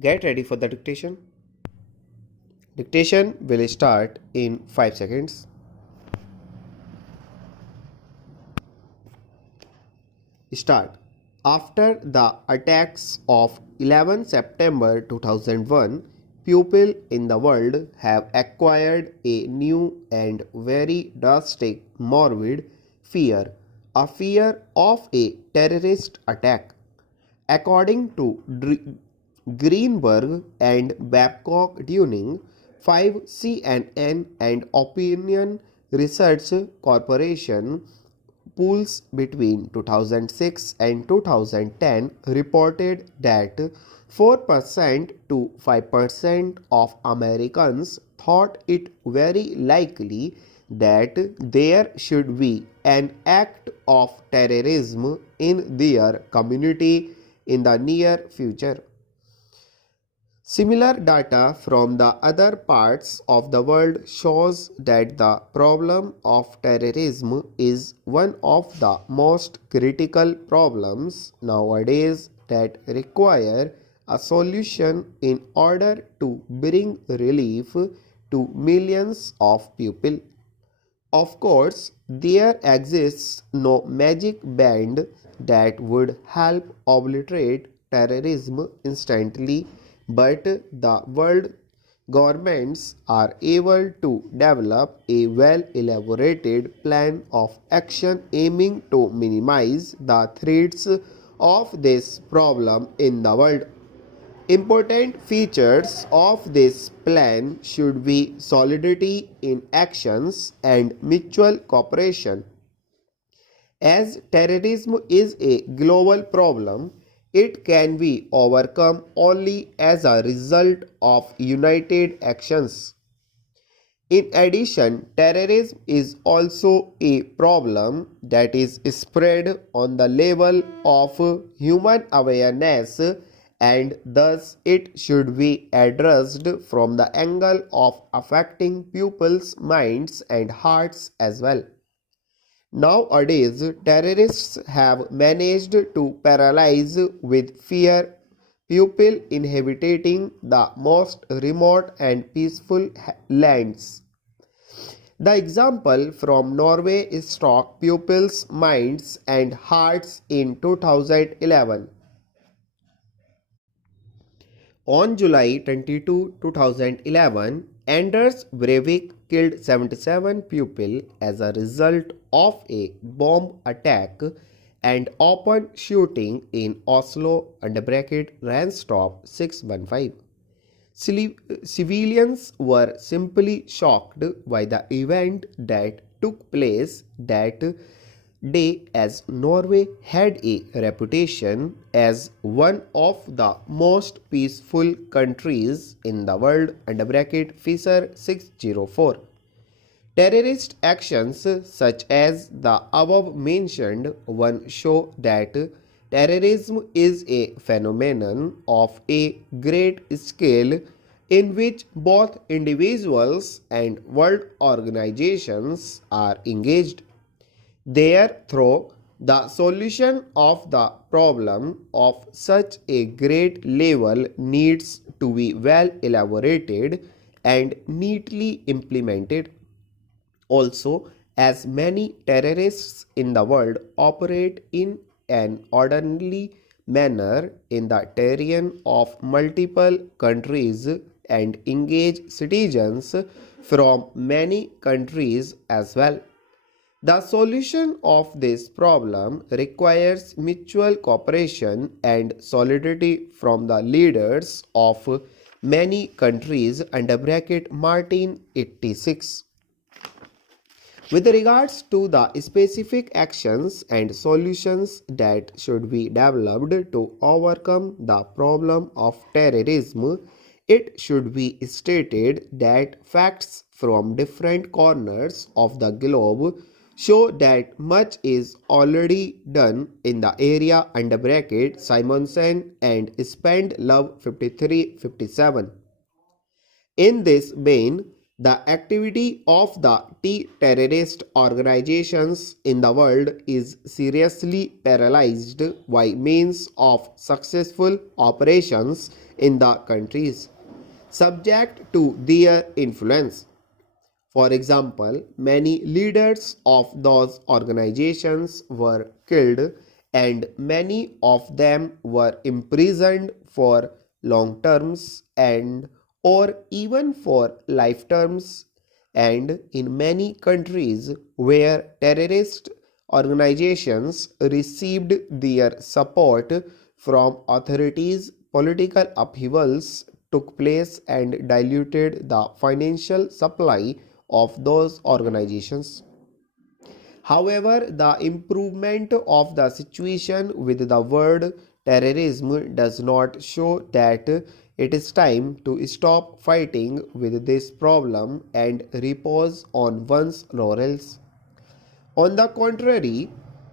Get ready for the dictation. Dictation will start in 5 seconds. Start. After the attacks of 11 September 2001, people in the world have acquired a new and very drastic morbid fear, a fear of a terrorist attack. According to Greenberg and Babcock Duning, 5 CNN and Opinion Research Corporation polls between 2006 and 2010 reported that 4% to 5% of Americans thought it very likely that there should be an act of terrorism in their community in the near future. Similar data from the other parts of the world shows that the problem of terrorism is one of the most critical problems nowadays that require a solution in order to bring relief to millions of people. Of course, there exists no magic band that would help obliterate terrorism instantly, but the world governments are able to develop a well-elaborated plan of action aiming to minimize the threats of this problem in the world. Important features of this plan should be solidity in actions and mutual cooperation. As terrorism is a global problem, it can be overcome only as a result of united actions. In addition, terrorism is also a problem that is spread on the level of human awareness, and thus it should be addressed from the angle of affecting people's minds and hearts as well. Nowadays, terrorists have managed to paralyze with fear people inhabiting the most remote and peaceful lands. The example from Norway struck people's minds and hearts in 2011. On July 22, 2011, Anders Breivik killed 77 people as a result of a bomb attack and open shooting in Oslo Randstad 615. Civilians were simply shocked by the event that took place that day, as Norway had a reputation as one of the most peaceful countries in the world Fisher 604. Terrorist actions such as the above mentioned one show that terrorism is a phenomenon of a great scale in which both individuals and world organizations are engaged. Therefore, the solution of the problem of such a great level needs to be well elaborated and neatly implemented. Also, as many terrorists in the world operate in an orderly manner in the terrain of multiple countries and engage citizens from many countries as well. The solution of this problem requires mutual cooperation and solidarity from the leaders of many countries Martin 86. With regards to the specific actions and solutions that should be developed to overcome the problem of terrorism, it should be stated that facts from different corners of the globe show that much is already done in the area Simonsen and Spend Love 53-57. In this vein, The activity of the terrorist organizations in the world is seriously paralyzed by means of successful operations in the countries subject to their influence. For example, many leaders of those organizations were killed and many of them were imprisoned for long terms and or even for life terms. And in many countries where terrorist organizations received their support from authorities, political upheavals took place and diluted the financial supply of those organizations. However, the improvement of the situation with the word terrorism does not show that it is time to stop fighting with this problem and repose on one's laurels. On the contrary,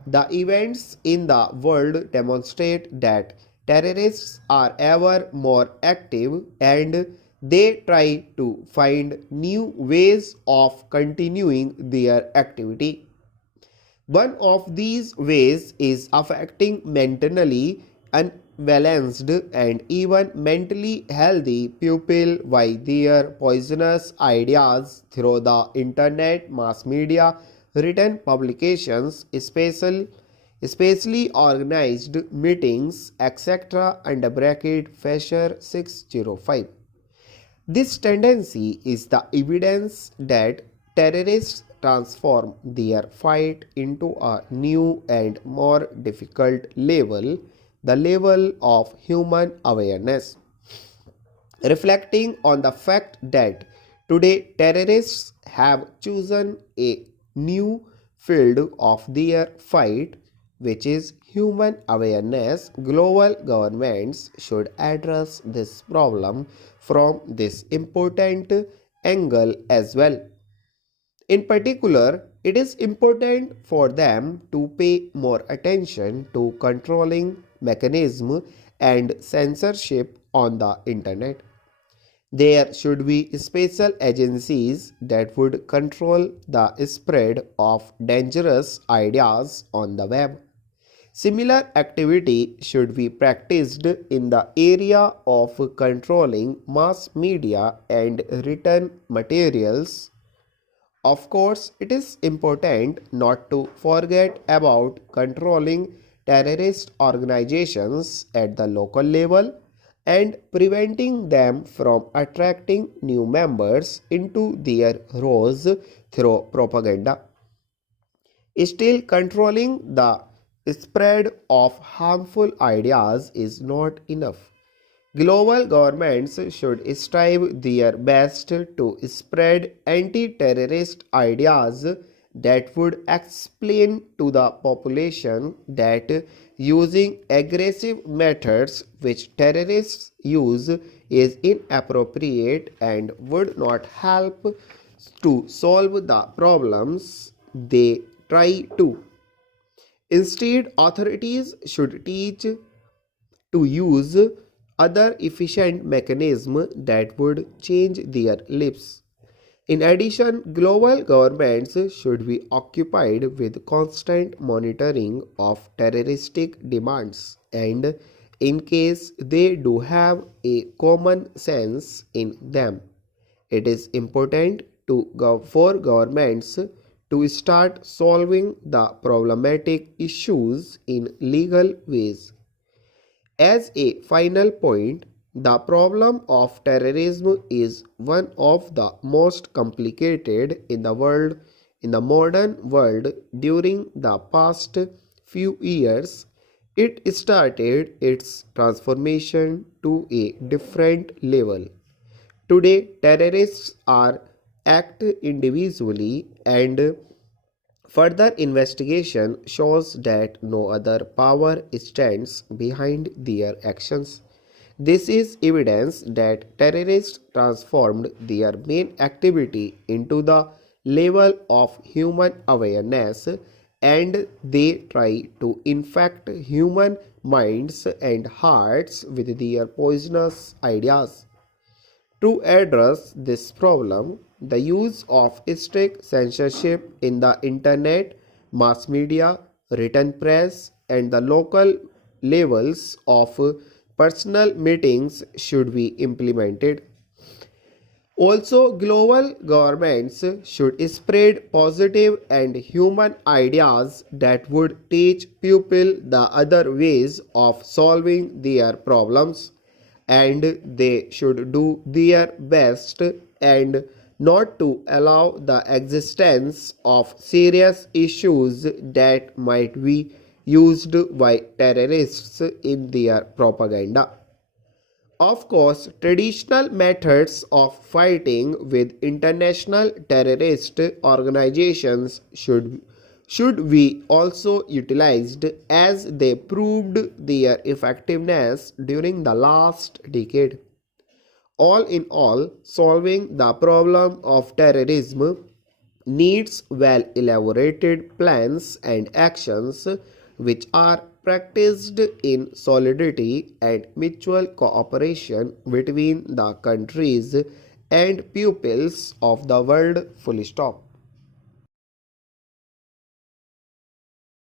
the events in the world demonstrate that terrorists are ever more active and they try to find new ways of continuing their activity. One of these ways is affecting mentally unbalanced and even mentally healthy people by their poisonous ideas through the internet, mass media, written publications, especially organized meetings, etc. under bracket Fisher 605. This tendency is the evidence that terrorists transform their fight into a new and more difficult level, the level of human awareness. Reflecting on the fact that today terrorists have chosen a new field of their fight, which is human awareness, global governments should address this problem from this important angle as well. In particular, it is important for them to pay more attention to controlling mechanism and censorship on the internet. There should be special agencies that would control the spread of dangerous ideas on the web. Similar activity should be practiced in the area of controlling mass media and written materials. Of course, it is important not to forget about controlling terrorist organizations at the local level and preventing them from attracting new members into their rows through propaganda. Still, controlling the spread of harmful ideas is not enough. Global governments should strive their best to spread anti-terrorist ideas that would explain to the population that using aggressive methods which terrorists use is inappropriate and would not help to solve the problems they try to. Instead, authorities should teach to use other efficient mechanisms that would change their lives. In addition, global governments should be occupied with constant monitoring of terroristic demands and, in case they do have a common sense in them, it is important for governments to start solving the problematic issues in legal ways. As a final point, the problem of terrorism is one of the most complicated in the world, in the modern world. During the past few years, it started its transformation to a different level. Today, terrorists are act individually and further investigation shows that no other power stands behind their actions. This is evidence that terrorists transformed their main activity into the level of human awareness and they try to infect human minds and hearts with their poisonous ideas. To address this problem, the use of strict censorship in the internet, mass media, written press, and the local levels of personal meetings should be implemented. Also, global governments should spread positive and human ideas that would teach people the other ways of solving their problems, and they should do their best and not to allow the existence of serious issues that might be used by terrorists in their propaganda. Of course, traditional methods of fighting with international terrorist organizations should be also utilized, as they proved their effectiveness during the last decade. All in all, solving the problem of terrorism needs well elaborated plans and actions which are practiced in solidarity and mutual cooperation between the countries and peoples of the world. Full stop.